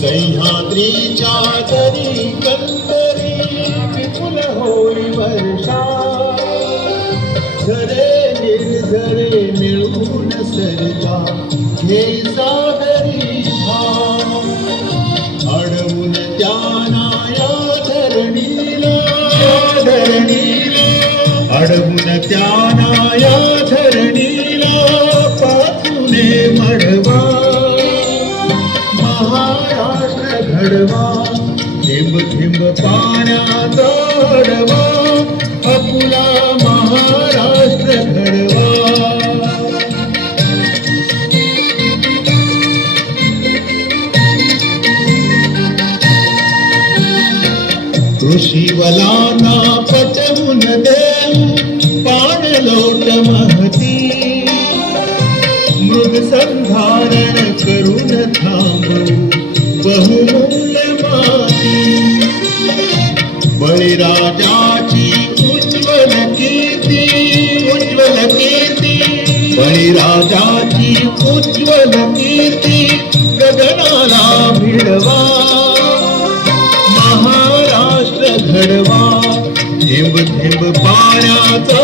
सह्याद्रीच्या दरी कंदरी विपुल होई वर्षा झरे निर्झरे मिळून सरता हे सागरी भाव अडवून त्याना या धरणीला अडवून त्याना या धरणीला पाचुने मडवा महाराष्ट्र घडवा थेंब थेंब पाण्याचा अडवा आपुला महाराष्ट्र घडवा ऋषीवलांना पटवून देऊ पाणलोट महती मृग संधारण करून थांबू बहुमूल्य माती बळीराजाची उज्ज्वल कीर्ती बळीराजाची उज्ज्वल कीर्ती गगनाला भिडवा महाराष्ट्र घडवा थेंब थेंब पाण्याचा